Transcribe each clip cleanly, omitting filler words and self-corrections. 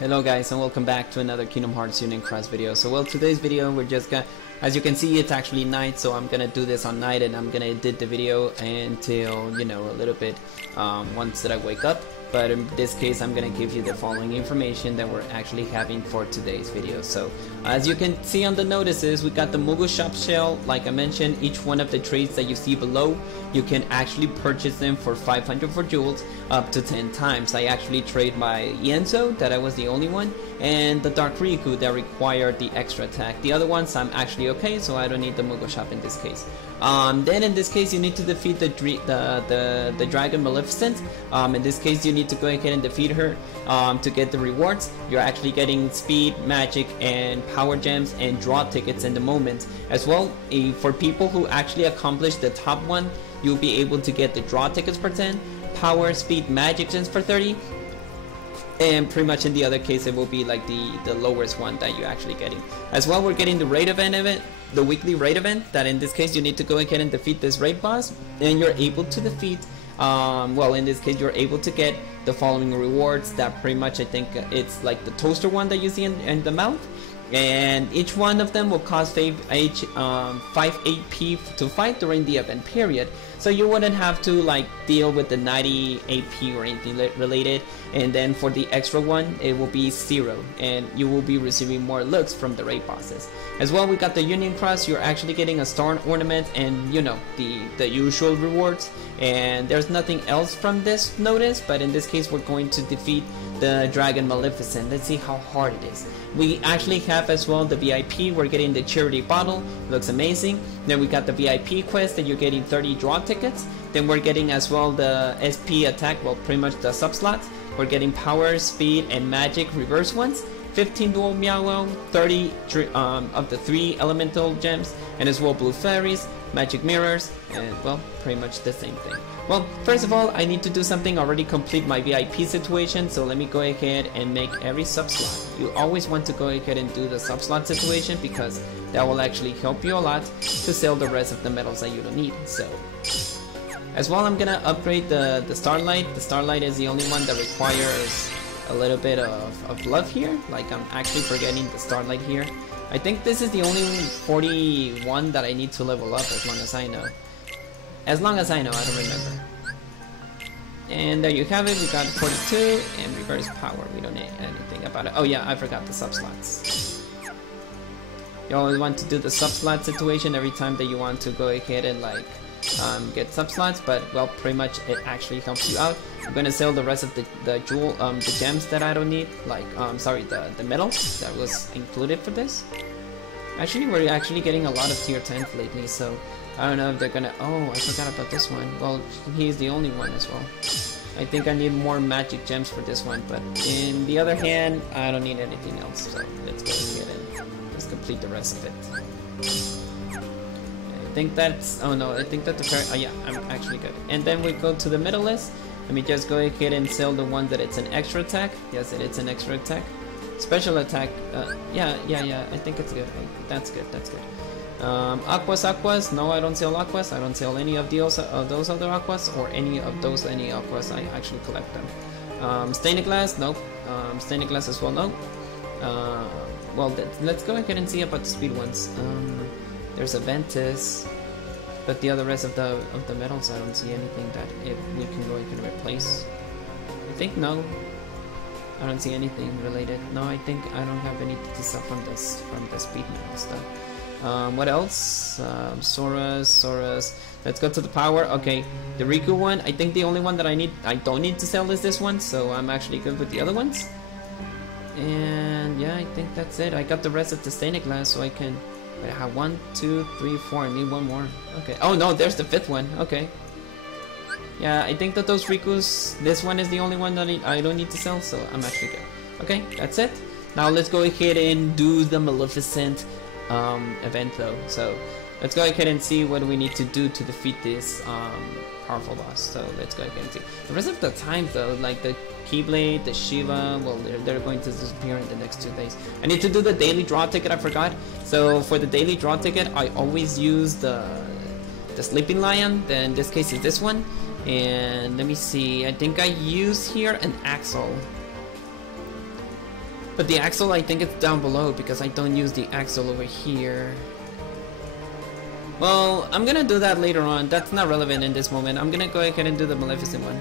Hello guys, and welcome back to another Kingdom Hearts Union Cross video. So today's video we're just gonna, as you can see, it's actually night, so I'm gonna do this on night and I'm gonna edit the video until, you know, a little bit once that I wake up. But in this case I'm gonna give you the following information that we're actually having for today's video. So as you can see on the notices, we got the Moogle Shop shell. Like I mentioned, each one of the trades that you see below, you can actually purchase them for 500 for jewels up to 10 times. I actually trade my Yenzo, that I was the only one, and the Dark Riku that required the extra attack. The other ones I'm actually okay, so I don't need the Moogle Shop in this case. Then in this case you need to defeat the dragon Maleficent. In this case you need to go ahead and defeat her to get the rewards. You're actually getting speed, magic, and power gems and draw tickets in the moment. As well, for people who actually accomplish the top one, you'll be able to get the draw tickets for 10, power, speed, magic gems for 30, and pretty much in the other case it will be like the lowest one that you're actually getting. As well, we're getting the raid event, the weekly raid event, that in this case you need to go ahead and defeat this raid boss, and you're able to defeat well, in this case you're able to get the following rewards that pretty much, I think it's like the toaster one that you see in the mouth, and each one of them will cost 5 AP to fight during the event period. So you wouldn't have to like deal with the 90 AP or anything related, and then for the extra one it will be 0, and you will be receiving more looks from the raid bosses. As well, we got the Union Cross. You're actually getting a star ornament and, you know, the usual rewards, and there's nothing else from this notice, but in this case we're going to defeat the dragon Maleficent. Let's see how hard it is. We actually have as well the VIP. We're getting the charity bottle, looks amazing. Then we got the VIP quest that you're getting 30 draw tickets. Then we're getting as well the SP attack, well, pretty much the sub slots. We're getting power, speed, and magic reverse ones. 15 dual Meow, 30 of the 3 elemental gems, and as well blue fairies, magic mirrors, and well, pretty much the same thing. Well, first of all, I need to do something, already complete my VIP situation, so let me go ahead and make every sub slot. You always want to go ahead and do the sub slot situation, because that will actually help you a lot to sell the rest of the medals that you don't need. So as well, I'm gonna upgrade the Starlight. The Starlight is the only one that requires a little bit of love here. Like, I'm actually forgetting the Starlight here. I think this is the only 41 that I need to level up, as long as I know. As long as I know, I don't remember. And there you have it, we got 42, and reverse power, we don't need anything about it. Oh yeah, I forgot the sub-slots. You always want to do the sub-slot situation every time that you want to go ahead and like get sub-slots, but well, pretty much it actually helps you out. I'm gonna sell the rest of the gems that I don't need, like sorry, the medals that was included for this. Actually, we're actually getting a lot of tier 10s lately, so I don't know if they're gonna... Oh, I forgot about this one. Well, he's the only one as well. I think I need more magic gems for this one, but in the other hand, I don't need anything else, so let's go ahead and just complete the rest of it. I think that's... Oh no, I think that the... Oh yeah, I'm actually good. And then we go to the middle list. Let me just go ahead and sell the one that it's an extra attack. Yes, it's an extra attack. Special attack, yeah, I think it's good. That's good. Aquas, no, I don't sell aquas. I don't sell any of those other aquas, or any aquas. I actually collect them. Stained glass, nope. Stained glass as well, no. Well, let's go ahead and see about the speed ones. There's a Ventus, but the other rest of the metals, I don't see anything that we can go ahead and replace. I think no. I don't see anything related. No, I think I don't have anything to sell from the speed metal stuff. What else? Soras. Let's go to the power. Okay, the Riku one. I think the only one that I don't need to sell is this one, so I'm actually good with the other ones. And yeah, I think that's it. I got the rest of the stained glass, so I can. Wait, I have 1, 2, 3, 4. I need one more. Okay. Oh no, there's the 5th one. Okay. Yeah, I think that those Rikus, this one is the only one that I don't need to sell, so I'm actually good. Okay, that's it. Now let's go ahead and do the Maleficent event though. So let's go ahead and see what we need to do to defeat this powerful boss. So let's go ahead and see. The rest of the time though, like the Keyblade, the Shiva, well, they're going to disappear in the next 2 days. I need to do the daily draw ticket, I forgot. So for the daily draw ticket, I always use the Sleeping Lion. Then in this case is this one. And let me see, I think I use here an Axel. But the axle, I think it's down below because I don't use the axle over here. Well, I'm gonna do that later on. That's not relevant in this moment. I'm gonna go ahead and do the Maleficent one.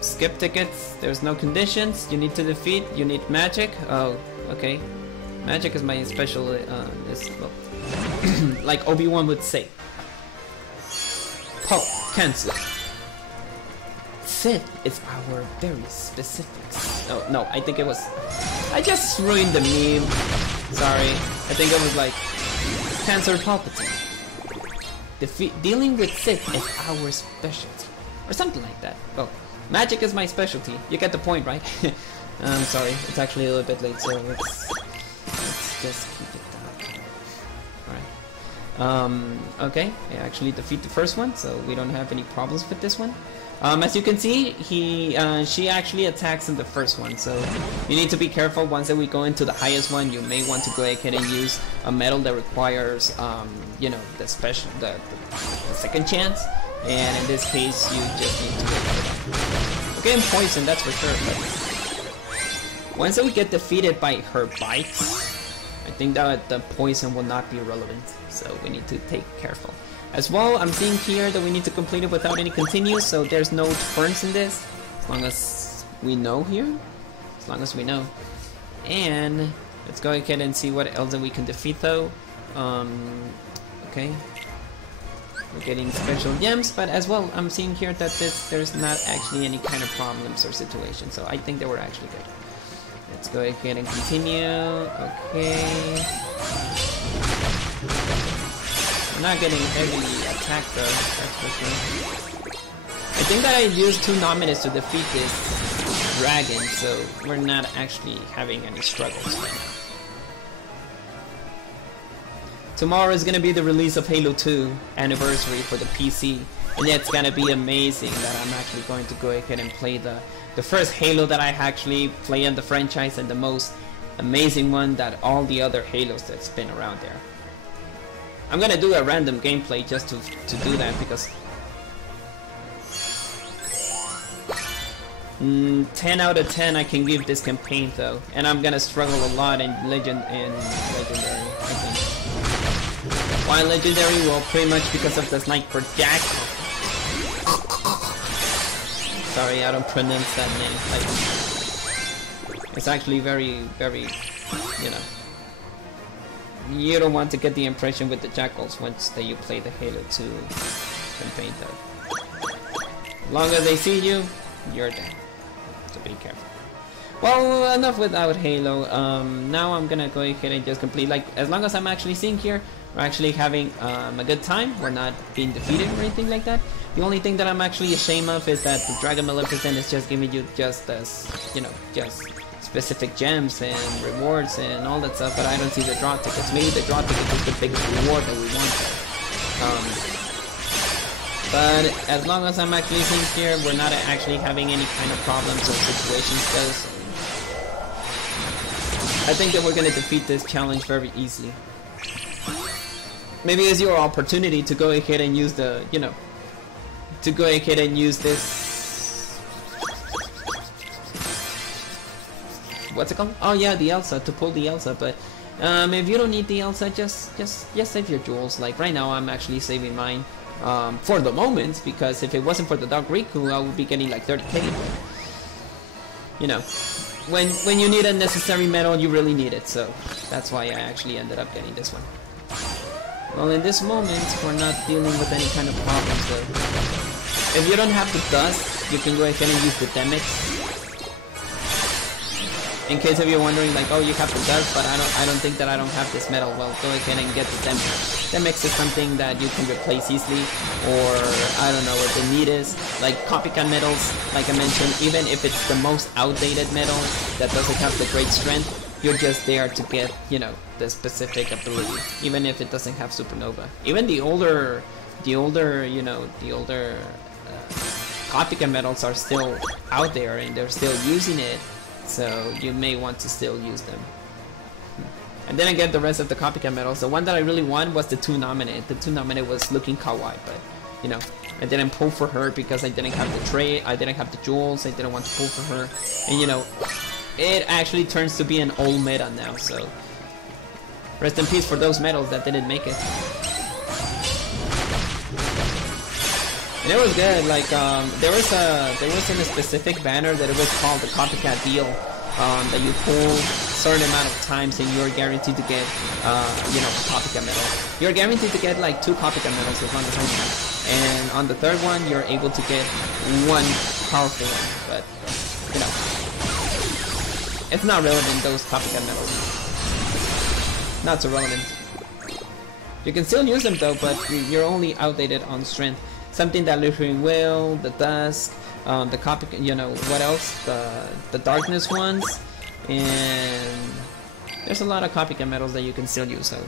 Skip tickets. There's no conditions. You need to defeat. You need magic. Oh, okay. Magic is my special. Well, like Obi-Wan would say. Pulp, cancel. Sid is our very specific. Oh no, I think it was. I just ruined the meme. Sorry. I think it was like Cancer Palpatine. Dealing with Sith is our specialty, or something like that. Oh, magic is my specialty. You get the point, right? I'm sorry. It's actually a little bit late, so let's just keep it down. All right. Okay. I actually defeat the first one, so we don't have any problems with this one. As you can see, she actually attacks in the first one, so you need to be careful. Once that we go into the highest one, you may want to go ahead and use a medal that requires, you know, the second chance, and in this case, you just need to go for that. Okay, and poison, that's for sure, but once that we get defeated by her bites, I think that the poison will not be relevant, so we need to take careful. As well, I'm seeing here that we need to complete it without any continues, so there's no turns in this, as long as we know here, as long as we know. And let's go ahead and see what else that we can defeat though. Okay, we're getting special gems, but as well, I'm seeing here that there's not actually any kind of problems or situation, so I think they were actually good. Let's go ahead and continue. Okay. I'm not getting heavily attacked though, that's for sure. I think that I used 2 nominees to defeat this dragon, so we're not actually having any struggles right now. Tomorrow is gonna be the release of Halo 2 anniversary for the PC, and it's gonna be amazing that I'm actually going to go ahead and play the first Halo that I actually play in the franchise, and the most amazing one that all the other Halos that's been around there. I'm gonna do a random gameplay just to do that because 10 out of 10 I can give this campaign though, and I'm gonna struggle a lot in legendary, I think. Why legendary? Well, pretty much because of the sniper jack. Sorry, I don't pronounce that name. Like, it's actually very, you know. You don't want to get the impression with the jackals once that you play the Halo 2 campaign though. As long as they see you, you're dead. So be careful. Well, enough without Halo. Now I'm gonna go ahead and just complete, like, as long as I'm actually seeing here, we're actually having a good time. We're not being defeated or anything like that. The only thing that I'm actually ashamed of is that the Dragon Maleficent is just giving you just as, you know, just specific gems and rewards and all that stuff, but I don't see the draw tickets. Maybe the draw ticket is the biggest reward that we want there. But as long as I'm actually seeing here, we're not actually having any kind of problems or situations, because I think that we're going to defeat this challenge very easily. Maybe it's your opportunity to go ahead and use the, you know, to go ahead and use this. What's it called? Oh yeah, the Elsa, to pull the Elsa. But if you don't need the Elsa, just save your jewels. Like right now, I'm actually saving mine for the moment, because if it wasn't for the Dark Riku, I would be getting like 30k. You know, when you need a necessary medal, you really need it. So that's why I actually ended up getting this one. Well, in this moment, we're not dealing with any kind of problems though. If you don't have the dust, you can go ahead and use the Demix. In case if you're wondering, like, oh, you have the dust, but I don't think that I don't have this medal. Well, go ahead and get the Demix. Demix is something that you can replace easily, or I don't know what the need is. Like copycat medals, like I mentioned, even if it's the most outdated medal that doesn't have the great strength, you're just there to get, you know, the specific ability, even if it doesn't have supernova. Even the older copycat medals are still out there and they're still using it, so you may want to still use them. And then I get the rest of the copycat medals. The one that I really want was the 2 nominate. The 2 nominate was looking kawaii, but you know, I didn't pull for her because I didn't have the tray, I didn't have the jewels, I didn't want to pull for her, and you know, it actually turns to be an old meta now, so rest in peace for those medals that didn't make it. And it was good. Like there was in a specific banner that it was called the copycat deal, that you pull certain amount of times and you're guaranteed to get you know, a copycat medal. You're guaranteed to get like 2 copycat medals as long as I know. And on the 3rd one you're able to get 1 powerful one, but you know, it's not relevant, those copycat medals. Not so relevant. You can still use them though, but you're only outdated on strength. Something that Lingering Will, the Dusk, the copy, you know, what else? The Darkness ones, and there's a lot of copycat medals that you can still use. So,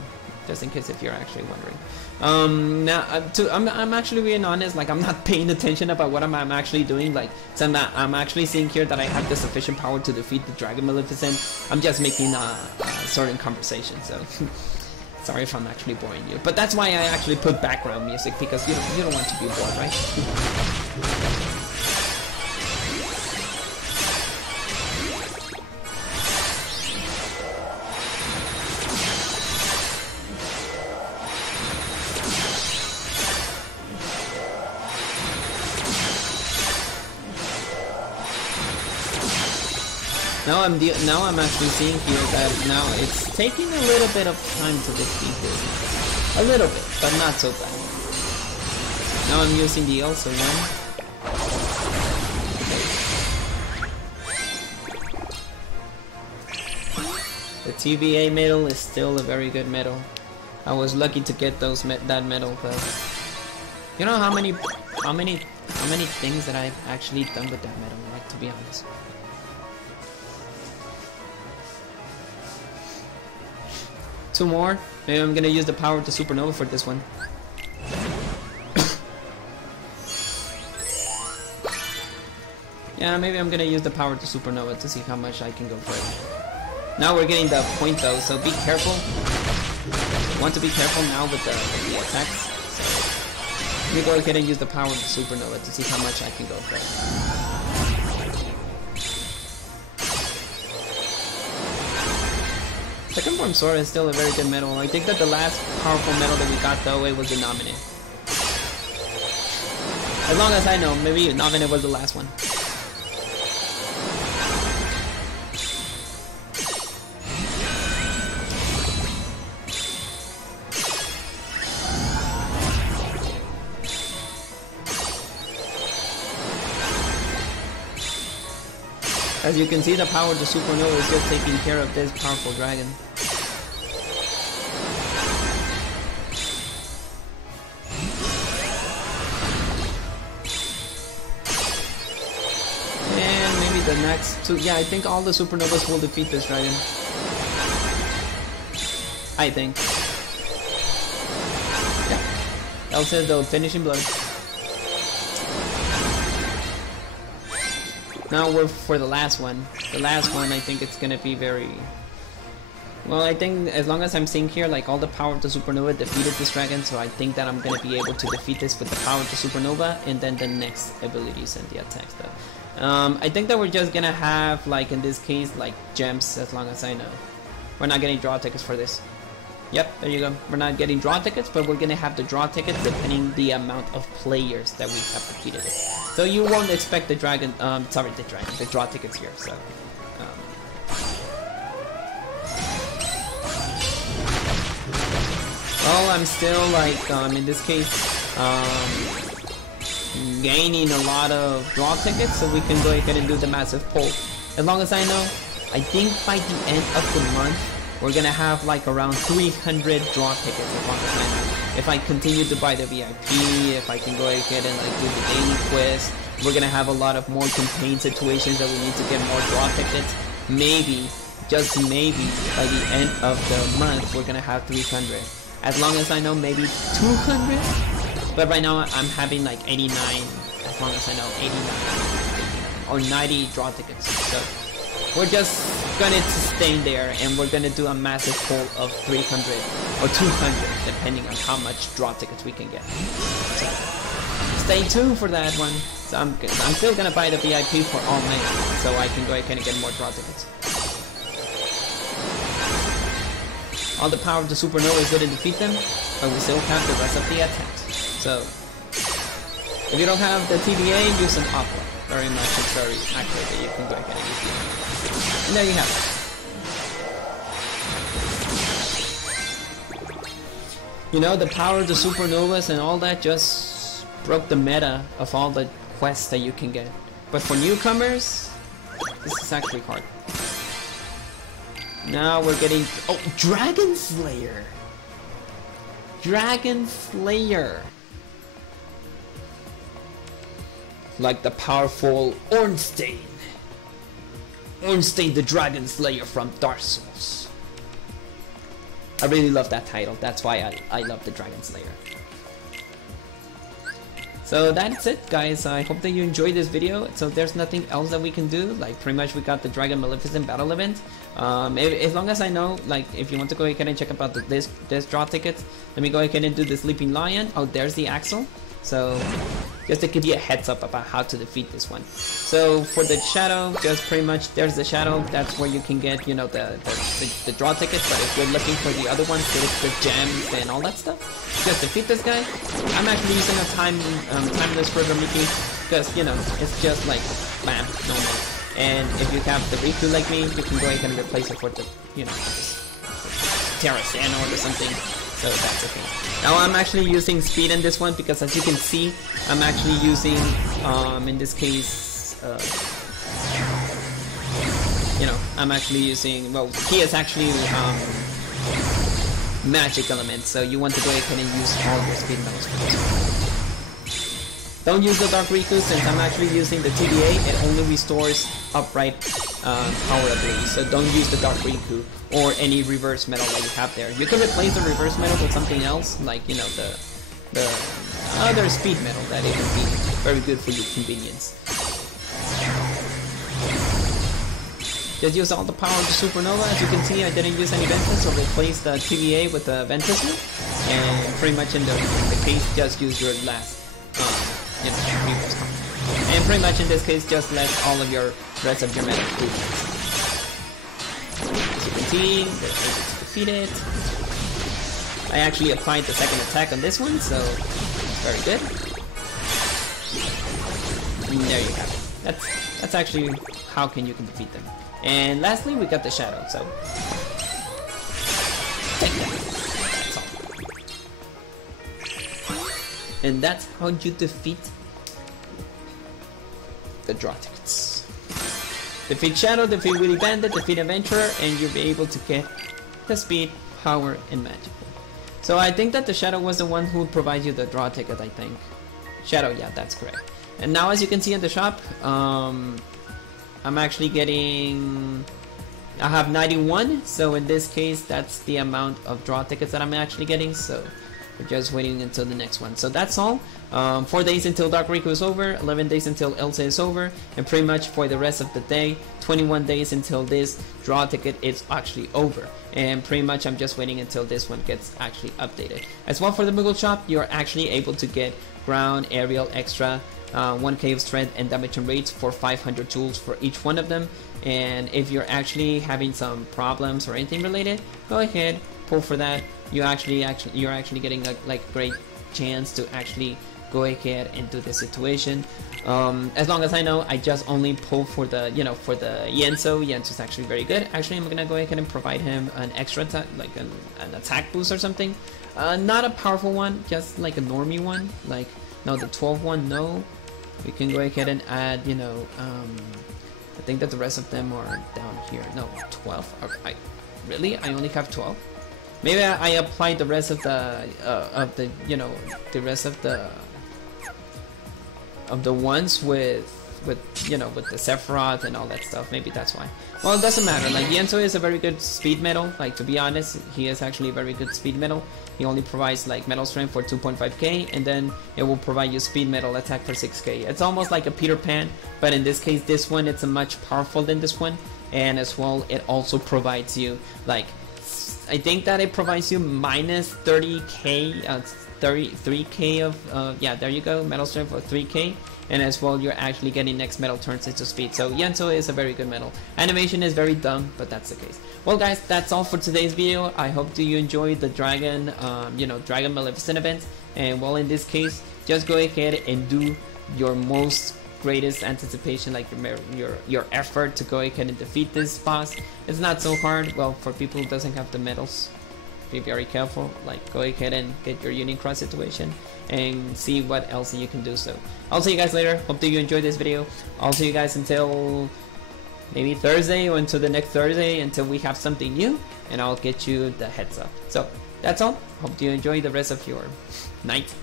just in case if you're actually wondering. Now, I'm actually being honest. Like, I'm not paying attention about what I'm actually doing. Like, so I'm actually seeing here that I have the sufficient power to defeat the Dragon Maleficent. I'm just making a certain conversation. So. Sorry if I'm actually boring you, but that's why I actually put background music, because you don't want to be bored, right? Now I'm actually seeing here that now it's taking a little bit of time to defeat this. A little bit, but not so bad. Now I'm using the Elsa one. The TVA medal is still a very good medal. I was lucky to get that medal, but you know how many things that I've actually done with that medal, like, to be honest. Two more. Maybe I'm gonna use the power of the supernova for this one. Yeah, maybe I'm gonna use the power of the supernova to see how much I can go for it. Now we're getting the point though, so be careful. You want to be careful now with the attacks. So let me go ahead and use the power of the supernova to see how much I can go for it. Second form Sora is still a very good medal. I think that the last powerful medal that we got though, it was the Nominee. As long as I know, maybe Nominee was the last one. As you can see, the power of the supernova is just taking care of this powerful dragon. And maybe the next two, yeah, I think all the supernovas will defeat this dragon. I think. Yeah. Elsa, the finishing blow. Now we're for the last one. The last one, I think it's gonna be very... Well, I think as long as I'm seeing here, like, all the power of the supernova defeated this dragon, so I think that I'm gonna be able to defeat this with the power of the supernova, and then the next abilities and the attacks though. I think that we're just gonna have, like, in this case, like, gems, as long as I know. We're not getting draw tickets for this. Yep, there you go. We're not getting draw tickets, but we're gonna have the draw tickets depending the amount of players that we have defeated it. So you won't expect the dragon, the draw tickets here, so. Well, I'm still, like, in this case, gaining a lot of draw tickets, so we can go ahead and do the massive poll. As long as I know, I think by the end of the month, we're gonna have like around 300 draw tickets, as long as I know. If I continue to buy the VIP, if I can go ahead and, like, do the daily quest, we're gonna have a lot of more campaign situations that we need to get more draw tickets. Maybe, just maybe, by the end of the month, we're gonna have 300. As long as I know, maybe 200. But right now, I'm having like 89. As long as I know, 89 or 90 draw tickets. So we're just gonna stay there, and we're gonna do a massive poll of 300 or 200, depending on how much draw tickets we can get. So stay tuned for that one. So I'm still gonna buy the VIP for all night, so I can go ahead and get more draw tickets. all the power of the supernovas didn't defeat them, but we still have the rest of the attacks. So if you don't have the TVA, use an Aqua. Very much, it's very accurate that you can go ahead and use it. And there you have it. You know, the power of the supernovas and all that just broke the meta of all the quests that you can get. But for newcomers, this is actually hard. Now we're getting... Oh, Dragon Slayer! Dragon Slayer! Like the powerful Ornstein. Ornstein the Dragon Slayer from Dark Souls. I really love that title. That's why I love the Dragon Slayer. So that's it, guys. I hope that you enjoyed this video. So there's nothing else that we can do. Like, pretty much we got the Dragon Maleficent battle event. As long as I know, like, if you want to go ahead and check about this draw tickets, let me go ahead and do the Sleeping Lion. Oh, there's the Axle. So just to give you a heads up about how to defeat this one. So for the shadow, just pretty much there's the shadow. That's where you can get, you know, the draw tickets. But if you're looking for the other ones, there's the gems and all that stuff. Just defeat this guy. I'm actually using a timeless river Mickey because, you know, it's just like bam, no more. And if you have the Riku like me, you can go ahead and replace it for the, you know, Terrasano or something. So that's okay. Now I'm actually using speed in this one because, as you can see, I'm actually using, in this case, you know, I'm actually using, well, he is actually magic elements, so you want to go ahead and use all your speed medals for this one. Don't use the Dark Riku since I'm actually using the TVA. It only restores upright power ability, so don't use the Dark Riku or any reverse metal that you have there. You can replace the reverse metal with something else, like, you know, the other speed metal that it can be very good for your convenience. Just use all the power of the supernova. As you can see, I didn't use any Ventus or replace the TVA with the Ventus, and pretty much in the case, just use your last you know, reverse combo. And pretty much in this case, just let all of your rest of your metal do that. As you can see, they're able to defeat it. I actually applied the second attack on this one, so very good. And there you have it. That's actually how you can defeat them. And lastly, we got the shadow. So take that. That's all. And that's how you defeat the draw tickets. Defeat Shadow, defeat Willy Bandit, defeat Adventurer, and you'll be able to get the speed, power, and magical. So I think that the Shadow was the one who would provide you the draw ticket, I think. Shadow, yeah, that's correct. And now, as you can see in the shop, I'm actually getting... I have 91, so in this case, that's the amount of draw tickets that I'm actually getting, so we're just waiting until the next one. So that's all. 4 days until Dark Riku is over, 11 days until Elsa is over, and pretty much for the rest of the day, 21 days until this draw ticket is actually over. And pretty much I'm just waiting until this one gets actually updated. As well, for the Moogle shop, you're actually able to get ground, aerial, extra, 1k of strength and damage and rates for 500 jewels for each one of them. And if you're actually having some problems or anything related, go ahead, pull for that. You're actually getting a great chance to actually go ahead and do the situation. As long as I know, I just only pull for the, you know, for the Yenso. Yenso's actually very good. Actually, I'm gonna go ahead and provide him an extra attack, like an attack boost or something. Not a powerful one, just like a normie one. Like, no, the 12 one, no. We can go ahead and add, you know, I think that the rest of them are down here. No, 12. I only have 12. Maybe I applied the rest of the you know, the rest of the ones with you know, with the Sephiroth and all that stuff. Maybe that's why. Well, it doesn't matter. Like, Yenso is a very good speed metal. Like, to be honest, he is actually a very good speed metal. He only provides like metal strength for 2.5k, and then it will provide you speed metal attack for 6k. It's almost like a Peter Pan, but in this case, this one, it's a much powerful than this one. And as well, it also provides you like, I think that it provides you minus 30k, 3k of yeah, there you go, metal strength for 3k, and as well you're actually getting next metal turns into speed. So Yento is a very good metal. Animation is very dumb, but that's the case. Well guys, that's all for today's video. I hope that you enjoyed the dragon you know, dragon Maleficent event, and well, in this case, just go ahead and do your most greatest anticipation, like your effort to go ahead and defeat this boss. It's not so hard. Well, for people who doesn't have the medals, be very careful. Like, go ahead and get your Unicross situation and see what else you can do. So I'll see you guys later. Hope that you enjoyed this video. I'll see you guys until maybe Thursday, or until the next Thursday, until we have something new, and I'll get you the heads up. So that's all. Hope you enjoy the rest of your night.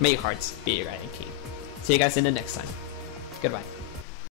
May your hearts be your guiding key. See you guys in the next time. Goodbye.